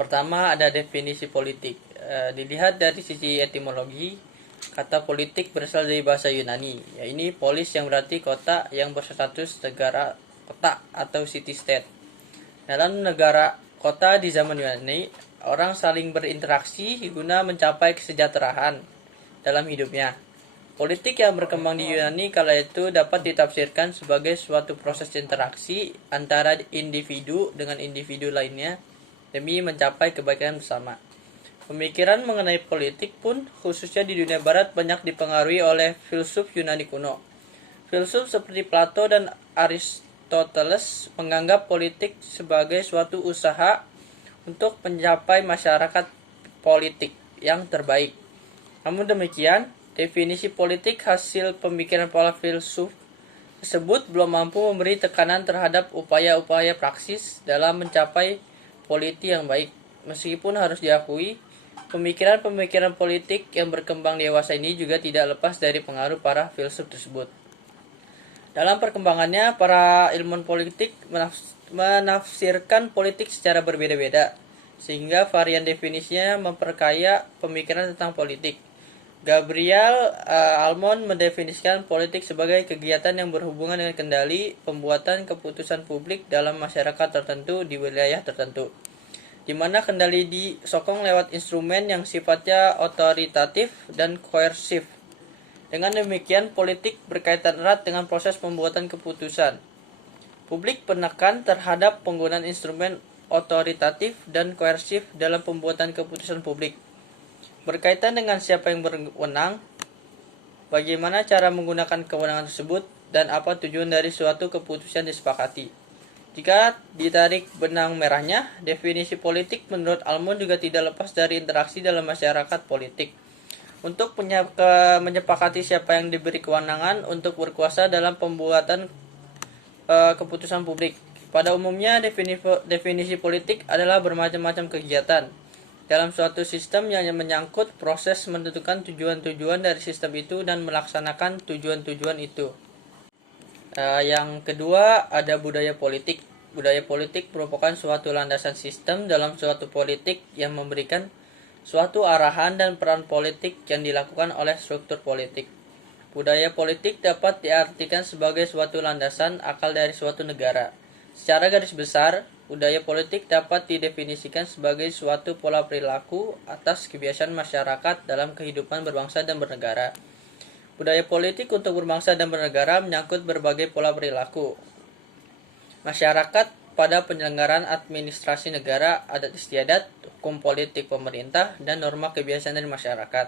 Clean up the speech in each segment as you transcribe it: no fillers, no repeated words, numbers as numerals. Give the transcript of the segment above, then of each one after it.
pertama ada definisi politik. Dilihat dari sisi etimologi, kata politik berasal dari bahasa Yunani, yaitu polis yang berarti kota yang berstatus negara kota atau city state. Dalam negara kota di zaman Yunani, orang saling berinteraksi guna mencapai kesejahteraan dalam hidupnya. Politik yang berkembang di Yunani kala itu dapat ditafsirkan sebagai suatu proses interaksi antara individu dengan individu lainnya demi mencapai kebaikan bersama. Pemikiran mengenai politik pun, khususnya di dunia barat, banyak dipengaruhi oleh filsuf Yunani kuno. Filsuf seperti Plato dan Aristoteles menganggap politik sebagai suatu usaha untuk mencapai masyarakat politik yang terbaik. Namun demikian, definisi politik hasil pemikiran para filsuf tersebut belum mampu memberi tekanan terhadap upaya-upaya praksis dalam mencapai politik yang baik. Meskipun harus diakui, pemikiran-pemikiran politik yang berkembang dewasa ini juga tidak lepas dari pengaruh para filsuf tersebut. Dalam perkembangannya, para ilmuwan politik menafsirkan politik secara berbeda-beda, sehingga varian definisinya memperkaya pemikiran tentang politik. Gabriel Almond mendefinisikan politik sebagai kegiatan yang berhubungan dengan kendali pembuatan keputusan publik dalam masyarakat tertentu di wilayah tertentu, di mana kendali disokong lewat instrumen yang sifatnya otoritatif dan koersif. Dengan demikian, politik berkaitan erat dengan proses pembuatan keputusan. Publik penekan terhadap penggunaan instrumen otoritatif dan koersif dalam pembuatan keputusan publik. Berkaitan dengan siapa yang berwenang, bagaimana cara menggunakan kewenangan tersebut, dan apa tujuan dari suatu keputusan disepakati. Jika ditarik benang merahnya, definisi politik menurut Almond juga tidak lepas dari interaksi dalam masyarakat politik untuk menyepakati siapa yang diberi kewenangan untuk berkuasa dalam pembuatan keputusan publik. Pada umumnya, definisi politik adalah bermacam-macam kegiatan dalam suatu sistem yang menyangkut proses menentukan tujuan-tujuan dari sistem itu dan melaksanakan tujuan-tujuan itu. Yang kedua, ada budaya politik. Budaya politik merupakan suatu landasan sistem dalam suatu politik yang memberikan suatu arahan dan peran politik yang dilakukan oleh struktur politik. Budaya politik dapat diartikan sebagai suatu landasan akal dari suatu negara. Secara garis besar, budaya politik dapat didefinisikan sebagai suatu pola perilaku atas kebiasaan masyarakat dalam kehidupan berbangsa dan bernegara. Budaya politik untuk berbangsa dan bernegara menyangkut berbagai pola perilaku masyarakat pada penyelenggaraan administrasi negara, adat istiadat, hukum politik pemerintah, dan norma kebiasaan dari masyarakat.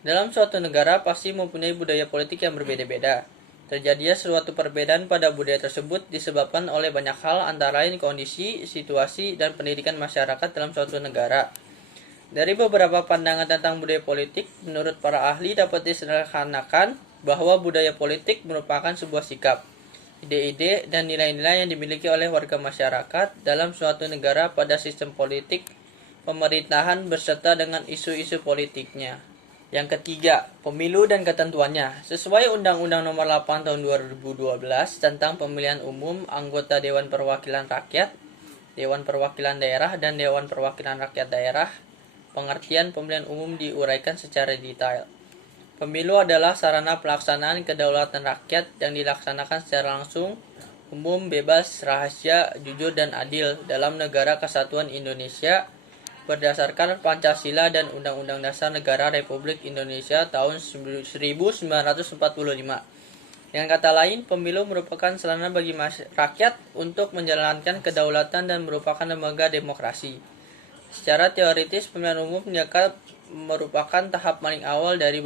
Dalam suatu negara pasti mempunyai budaya politik yang berbeda-beda. Terjadinya suatu perbedaan pada budaya tersebut disebabkan oleh banyak hal, antara lain kondisi, situasi, dan pendidikan masyarakat dalam suatu negara. Dari beberapa pandangan tentang budaya politik, menurut para ahli dapat disederhanakan bahwa budaya politik merupakan sebuah sikap, ide-ide, dan nilai-nilai yang dimiliki oleh warga masyarakat dalam suatu negara pada sistem politik, pemerintahan, beserta dengan isu-isu politiknya. Yang ketiga, pemilu dan ketentuannya. Sesuai Undang-Undang Nomor 8 Tahun 2012 tentang Pemilihan Umum Anggota Dewan Perwakilan Rakyat, Dewan Perwakilan Daerah, dan Dewan Perwakilan Rakyat Daerah, pengertian pemilihan umum diuraikan secara detail. Pemilu adalah sarana pelaksanaan kedaulatan rakyat yang dilaksanakan secara langsung, umum, bebas, rahasia, jujur, dan adil dalam Negara Kesatuan Indonesia berdasarkan Pancasila dan Undang-Undang Dasar Negara Republik Indonesia tahun 1945. Dengan kata lain, pemilu merupakan sarana bagi rakyat untuk menjalankan kedaulatan dan merupakan lembaga demokrasi. Secara teoritis, pemilihan umum merupakan tahap paling awal dari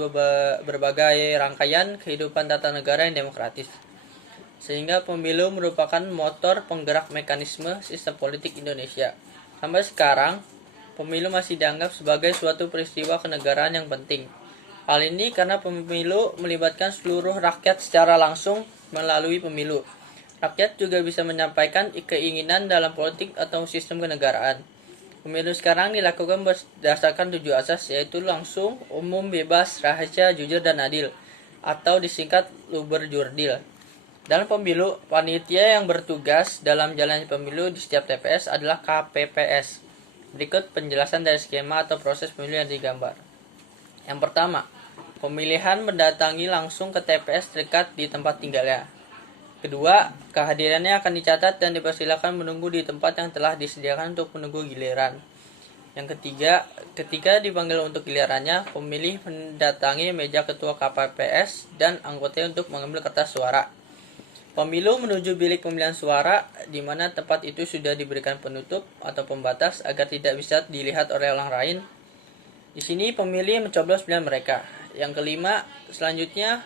berbagai rangkaian kehidupan tata negara yang demokratis. Sehingga pemilu merupakan motor penggerak mekanisme sistem politik Indonesia. Sampai sekarang, pemilu masih dianggap sebagai suatu peristiwa kenegaraan yang penting. Hal ini karena pemilu melibatkan seluruh rakyat secara langsung melalui pemilu. Rakyat juga bisa menyampaikan keinginan dalam politik atau sistem kenegaraan. Pemilu sekarang dilakukan berdasarkan 7 asas, yaitu langsung, umum, bebas, rahasia, jujur, dan adil, atau disingkat Luber-Jurdil. Dalam pemilu, panitia yang bertugas dalam jalannya pemilu di setiap TPS adalah KPPS. Berikut penjelasan dari skema atau proses pemilu yang digambar. Yang pertama, pemilihan mendatangi langsung ke TPS terdekat di tempat tinggalnya. Kedua, kehadirannya akan dicatat dan dipersilakan menunggu di tempat yang telah disediakan untuk menunggu giliran. Yang ketiga, ketika dipanggil untuk gilirannya, pemilih mendatangi meja ketua KPPS dan anggotanya untuk mengambil kertas suara. Pemilu menuju bilik pemilihan suara, di mana tempat itu sudah diberikan penutup atau pembatas agar tidak bisa dilihat oleh orang lain. Di sini pemilih mencoblos pilihan mereka. Yang kelima, selanjutnya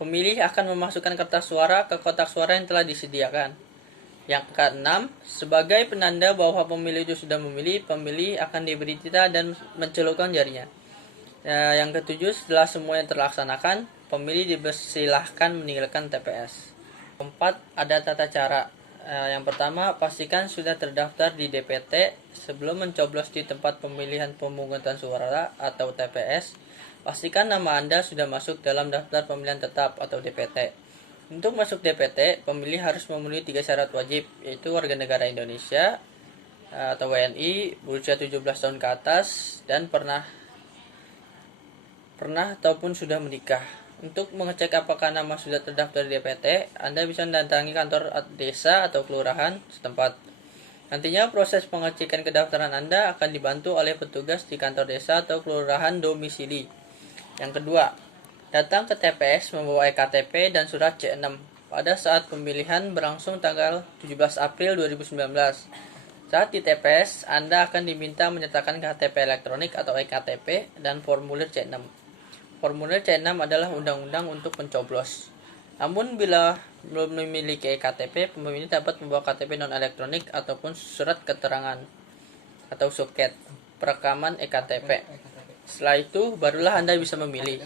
pemilih akan memasukkan kertas suara ke kotak suara yang telah disediakan. Yang keenam, sebagai penanda bahwa pemilih itu sudah memilih, pemilih akan diberi tita dan mencelupkan jarinya. Yang ketujuh, setelah semuanya terlaksanakan, pemilih dipersilahkan meninggalkan TPS. Keempat, ada tata cara. Yang pertama, pastikan sudah terdaftar di DPT sebelum mencoblos di tempat pemilihan pemungutan suara atau TPS. Pastikan nama Anda sudah masuk dalam daftar pemilihan tetap atau DPT. Untuk masuk DPT, pemilih harus memenuhi 3 syarat wajib, yaitu warga negara Indonesia atau WNI, berusia 17 tahun ke atas, dan pernah ataupun sudah menikah. Untuk mengecek apakah nama sudah terdaftar di DPT, Anda bisa mendatangi kantor desa atau kelurahan setempat. Nantinya proses pengecekan kedaftaran Anda akan dibantu oleh petugas di kantor desa atau kelurahan domisili. Yang kedua, datang ke TPS membawa EKTP dan surat C6 pada saat pemilihan berlangsung tanggal 17 April 2019. Saat di TPS, Anda akan diminta menyertakan KTP elektronik atau EKTP dan formulir C6. Formulir C6 adalah undang-undang untuk mencoblos. Namun bila belum memiliki EKTP, pemilih dapat membawa KTP non-elektronik ataupun surat keterangan atau suket perekaman EKTP. Setelah itu, barulah Anda bisa memilih.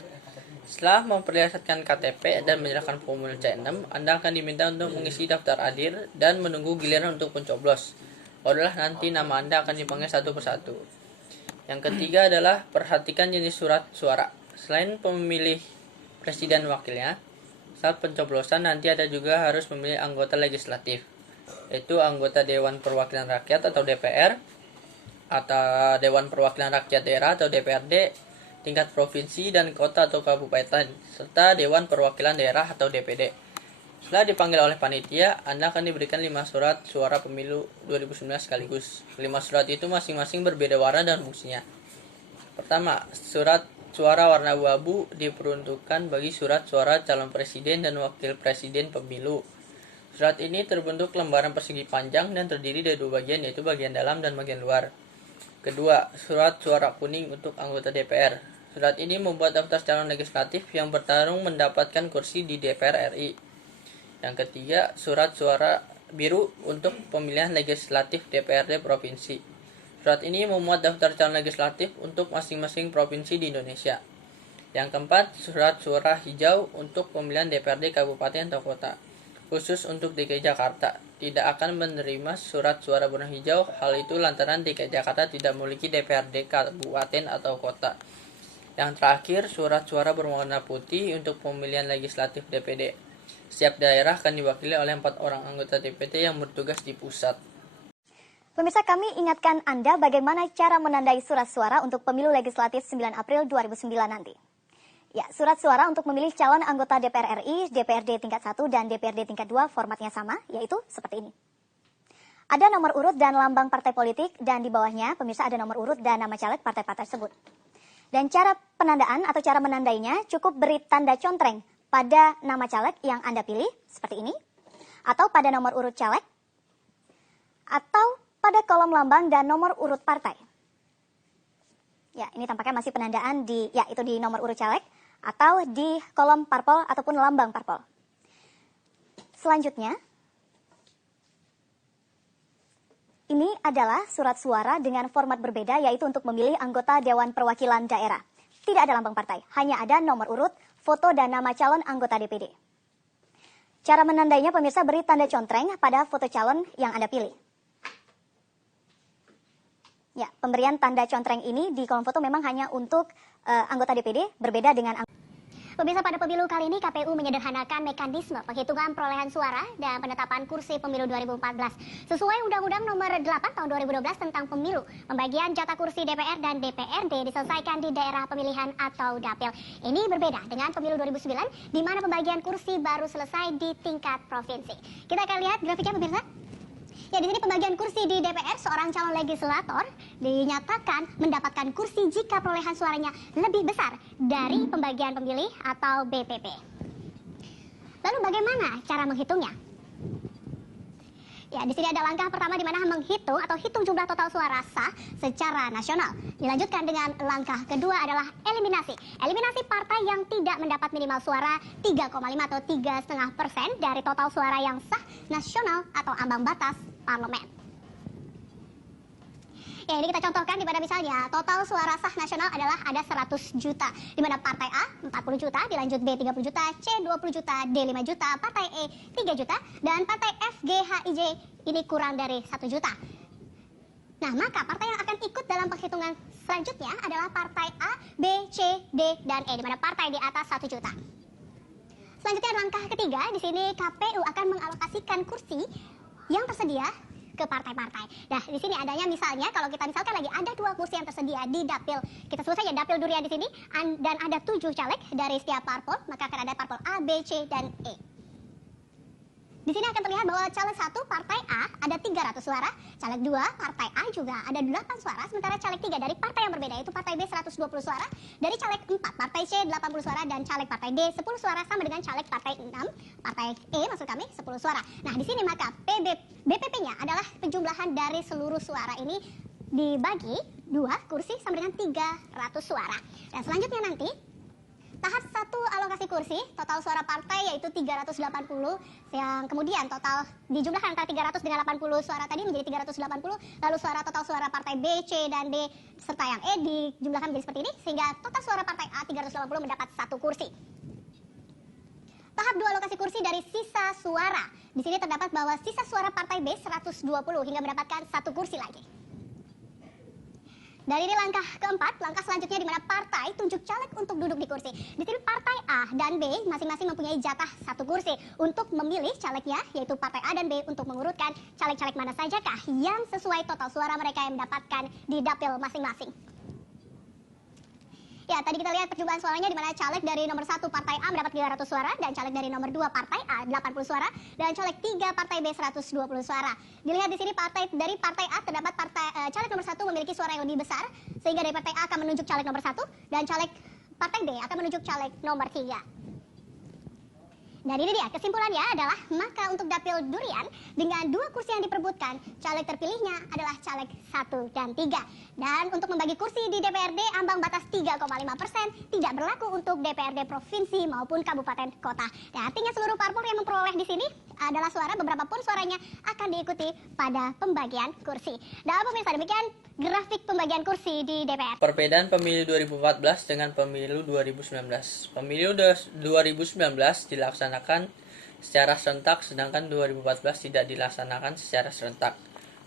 Setelah memperlihatkan KTP dan menyerahkan formulir C6, Anda akan diminta untuk mengisi daftar hadir dan menunggu giliran untuk mencoblos. Barulah nanti nama Anda akan dipanggil satu persatu. Yang ketiga adalah perhatikan jenis surat suara. Selain pemilih presiden wakilnya, saat pencoblosan nanti ada juga harus memilih anggota legislatif, yaitu anggota Dewan Perwakilan Rakyat atau DPR, atau Dewan Perwakilan Rakyat Daerah atau DPRD, tingkat provinsi dan kota atau kabupaten, serta Dewan Perwakilan Daerah atau DPD. Setelah dipanggil oleh panitia, Anda akan diberikan 5 surat suara pemilu 2019 sekaligus. 5 surat itu masing-masing berbeda warna dan fungsinya. Pertama, surat suara warna abu-abu diperuntukkan bagi surat suara calon presiden dan wakil presiden pemilu. Surat ini terbentuk lembaran persegi panjang dan terdiri dari 2 bagian, yaitu bagian dalam dan bagian luar. Kedua, surat suara kuning untuk anggota DPR. Surat ini membuat daftar calon legislatif yang bertarung mendapatkan kursi di DPR RI. Yang ketiga, surat suara biru untuk pemilihan legislatif DPRD provinsi. Surat ini memuat daftar calon legislatif untuk masing-masing provinsi di Indonesia. Yang keempat, surat suara hijau untuk pemilihan DPRD kabupaten atau kota. Khusus untuk DKI Jakarta, tidak akan menerima surat suara berwarna hijau. Hal itu lantaran DKI Jakarta tidak memiliki DPRD kabupaten atau kota. Yang terakhir, surat suara berwarna putih untuk pemilihan legislatif DPD. Setiap daerah akan diwakili oleh 4 orang anggota DPT yang bertugas di pusat. Pemirsa, kami ingatkan Anda bagaimana cara menandai surat suara untuk pemilu legislatif 9 April 2009 nanti. Ya, surat suara untuk memilih calon anggota DPR RI, DPRD tingkat 1 dan DPRD tingkat 2 formatnya sama, yaitu seperti ini. Ada nomor urut dan lambang partai politik, dan di bawahnya pemirsa ada nomor urut dan nama caleg partai-partai tersebut. Dan cara penandaan atau cara menandainya cukup beri tanda contreng pada nama caleg yang Anda pilih, seperti ini, atau pada nomor urut caleg, atau pada kolom lambang dan nomor urut partai. Ya, ini tampaknya masih penandaan di nomor urut caleg, atau di kolom parpol ataupun lambang parpol. Selanjutnya, ini adalah surat suara dengan format berbeda, yaitu untuk memilih anggota Dewan Perwakilan Daerah. Tidak ada lambang partai, hanya ada nomor urut, foto dan nama calon anggota DPD. Cara menandainya pemirsa beri tanda contreng pada foto calon yang Anda pilih. Ya, pemberian tanda contreng ini di kolom foto memang hanya untuk anggota DPD, berbeda dengan Pemirsa, pada pemilu kali ini KPU menyederhanakan mekanisme penghitungan perolehan suara dan penetapan kursi pemilu 2014. Sesuai Undang-Undang Nomor 8 Tahun 2012 tentang Pemilu, pembagian jatah kursi DPR dan DPRD diselesaikan di daerah pemilihan atau dapil. Ini berbeda dengan pemilu 2009 di mana pembagian kursi baru selesai di tingkat provinsi. Kita akan lihat grafiknya, pemirsa. Ya, di sini pembagian kursi di DPR, seorang calon legislator dinyatakan mendapatkan kursi jika perolehan suaranya lebih besar dari pembagian pemilih atau BPP. Lalu bagaimana cara menghitungnya? Ya, di sini ada langkah pertama di mana menghitung atau hitung jumlah total suara sah secara nasional. Dilanjutkan dengan langkah kedua adalah eliminasi. Eliminasi partai yang tidak mendapat minimal suara 3,5 atau 3,5% dari total suara yang sah nasional atau ambang batas parlemen. Ya, ini kita contohkan di mana misalnya total suara sah nasional adalah ada 100 juta. Di mana partai A 40 juta, dilanjut B 30 juta, C 20 juta, D 5 juta, partai E 3 juta, dan partai F, G, H, I, J ini kurang dari 1 juta. Nah, maka partai yang akan ikut dalam penghitungan selanjutnya adalah partai A, B, C, D, dan E, di mana partai di atas 1 juta. Selanjutnya langkah ketiga, di sini KPU akan mengalokasikan kursi yang tersedia ke partai-partai. Nah, di sini adanya misalnya kalau kita misalkan lagi ada 2 kursi yang tersedia di dapil. Kita sebut saja dapil durian di sini dan ada 7 caleg dari setiap parpol, maka akan ada parpol A, B, C, dan E. Di sini akan terlihat bahwa caleg 1 partai A ada 300 suara, caleg 2 partai A juga ada 8 suara, sementara caleg 3 dari partai yang berbeda yaitu partai B 120 suara, dari caleg 4 partai C 80 suara, dan caleg partai D 10 suara, sama dengan caleg partai 6 partai E maksud kami 10 suara. Nah, di sini maka BPP-nya adalah penjumlahan dari seluruh suara ini dibagi 2 kursi sama dengan 300 suara. Dan selanjutnya nanti tahap 1 alokasi kursi, total suara partai yaitu 380, yang kemudian total dijumlahkan antara 300 dengan 80 suara tadi menjadi 380, lalu total suara partai B, C, dan D serta yang E dijumlahkan menjadi seperti ini, sehingga total suara partai A 380 mendapat 1 kursi. Tahap 2 alokasi kursi dari sisa suara. Di sini terdapat bahwa sisa suara partai B 120 hingga mendapatkan 1 kursi lagi. Dan ini langkah keempat, langkah selanjutnya di mana partai tunjuk caleg untuk duduk di kursi. Di sini partai A dan B masing-masing mempunyai jatah 1 kursi untuk memilih calegnya, yaitu partai A dan B untuk mengurutkan caleg-caleg mana sajakah yang sesuai total suara mereka yang mendapatkan di dapil masing-masing. Ya, tadi kita lihat perjumpaan suaranya di mana caleg dari nomor 1 partai A mendapat 300 suara, dan caleg dari nomor 2 partai A 80 suara, dan caleg 3 partai B 120 suara. Dilihat di sini dari partai A terdapat caleg nomor 1 memiliki suara yang lebih besar, sehingga dari partai A akan menunjuk caleg nomor 1, dan caleg partai B akan menunjuk caleg nomor 3. Dan ini dia kesimpulannya adalah maka untuk dapil durian dengan 2 kursi yang diperebutkan, caleg terpilihnya adalah caleg 1 dan 3. Dan untuk membagi kursi di DPRD ambang batas 3,5% tidak berlaku untuk DPRD provinsi maupun kabupaten kota. Dan artinya seluruh parpol yang memperoleh di sini adalah suara, beberapa pun suaranya akan diikuti pada pembagian kursi. Dan pemirsa, demikian grafik pembagian kursi di DPR. Perbedaan pemilu 2014 dengan pemilu 2019. Pemilu 2019 dilaksanakan secara serentak, sedangkan 2014 tidak dilaksanakan secara serentak.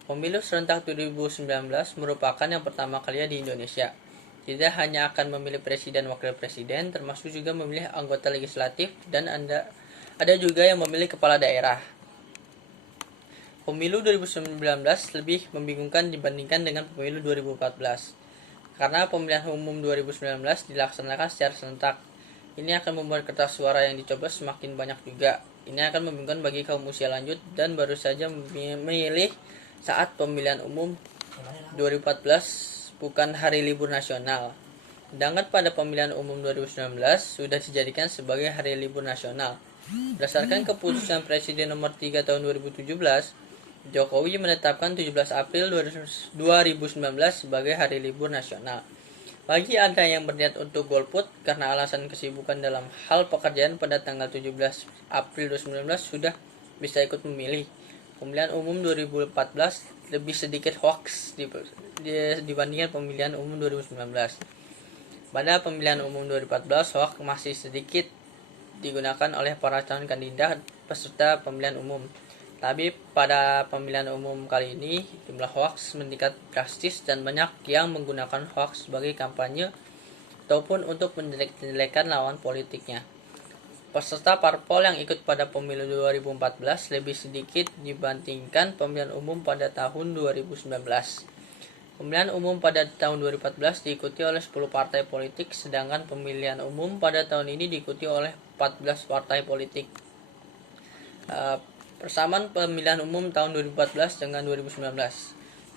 Pemilu serentak 2019 merupakan yang pertama kalinya di Indonesia. Tidak hanya akan memilih presiden wakil presiden, termasuk juga memilih anggota legislatif, dan ada juga yang memilih kepala daerah. Pemilu 2019 lebih membingungkan dibandingkan dengan pemilu 2014. Karena pemilihan umum 2019 dilaksanakan secara serentak. Ini akan membuat kertas suara yang dicoblos semakin banyak juga. Ini akan membingungkan bagi kaum usia lanjut dan baru saja memilih saat pemilihan umum 2014 bukan hari libur nasional. Sedangkan pada pemilihan umum 2019 sudah dijadikan sebagai hari libur nasional. Berdasarkan keputusan Presiden nomor 3 tahun 2017, Jokowi menetapkan 17 April 2019 sebagai hari libur nasional. Bagi Anda yang berniat untuk golput karena alasan kesibukan dalam hal pekerjaan pada tanggal 17 April 2019 sudah bisa ikut memilih. Pemilihan umum 2014 lebih sedikit hoax dibandingkan pemilihan umum 2019. Pada pemilihan umum 2014, hoax masih sedikit digunakan oleh para calon kandidat peserta pemilihan umum. Tapi pada pemilihan umum kali ini, jumlah hoax meningkat drastis dan banyak yang menggunakan hoax sebagai kampanye ataupun untuk menjelek-jelekan lawan politiknya. Peserta parpol yang ikut pada pemilu 2014 lebih sedikit dibandingkan pemilihan umum pada tahun 2019. Pemilihan umum pada tahun 2014 diikuti oleh 10 partai politik, sedangkan pemilihan umum pada tahun ini diikuti oleh 14 partai politik. Persamaan pemilihan umum tahun 2014 dengan 2019.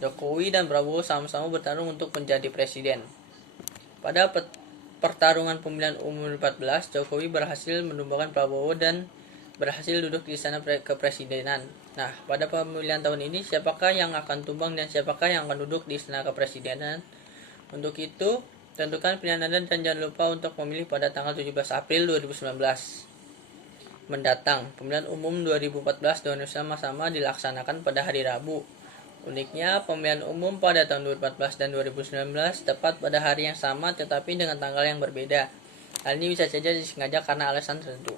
Jokowi dan Prabowo sama-sama bertarung untuk menjadi presiden. Pada pertarungan pemilihan umum 2014, Jokowi berhasil menumbangkan Prabowo dan berhasil duduk di istana kepresidenan. Nah, pada pemilihan tahun ini, siapakah yang akan tumbang dan siapakah yang akan duduk di istana kepresidenan? Untuk itu, tentukan pilihan Anda dan jangan lupa untuk memilih pada tanggal 17 April 2019 mendatang. Pemilihan umum 2014 sama-sama dilaksanakan pada hari Rabu. Uniknya, pemilihan umum pada tahun 2014 dan 2019 tepat pada hari yang sama tetapi dengan tanggal yang berbeda. Hal ini bisa saja disengaja karena alasan tertentu.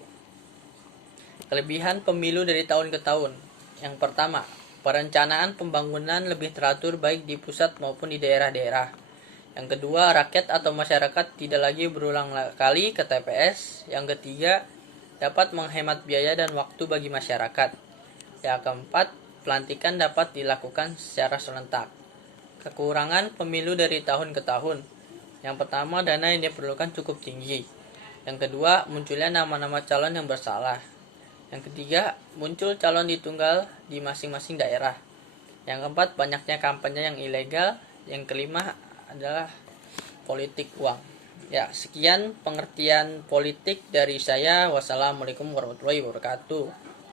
Kelebihan pemilu dari tahun ke tahun. Yang pertama, perencanaan pembangunan lebih teratur baik di pusat maupun di daerah-daerah. Yang kedua, rakyat atau masyarakat tidak lagi berulang kali ke TPS. Yang ketiga, dapat menghemat biaya dan waktu bagi masyarakat. Yang keempat, pelantikan dapat dilakukan secara serentak. Kekurangan pemilu dari tahun ke tahun. Yang pertama, dana yang diperlukan cukup tinggi. Yang kedua, munculnya nama-nama calon yang bersalah. Yang ketiga, muncul calon ditunggal di masing-masing daerah. Yang keempat, banyaknya kampanye yang ilegal. Yang kelima adalah politik uang. Ya, sekian pengertian politik dari saya. Wassalamualaikum warahmatullahi wabarakatuh.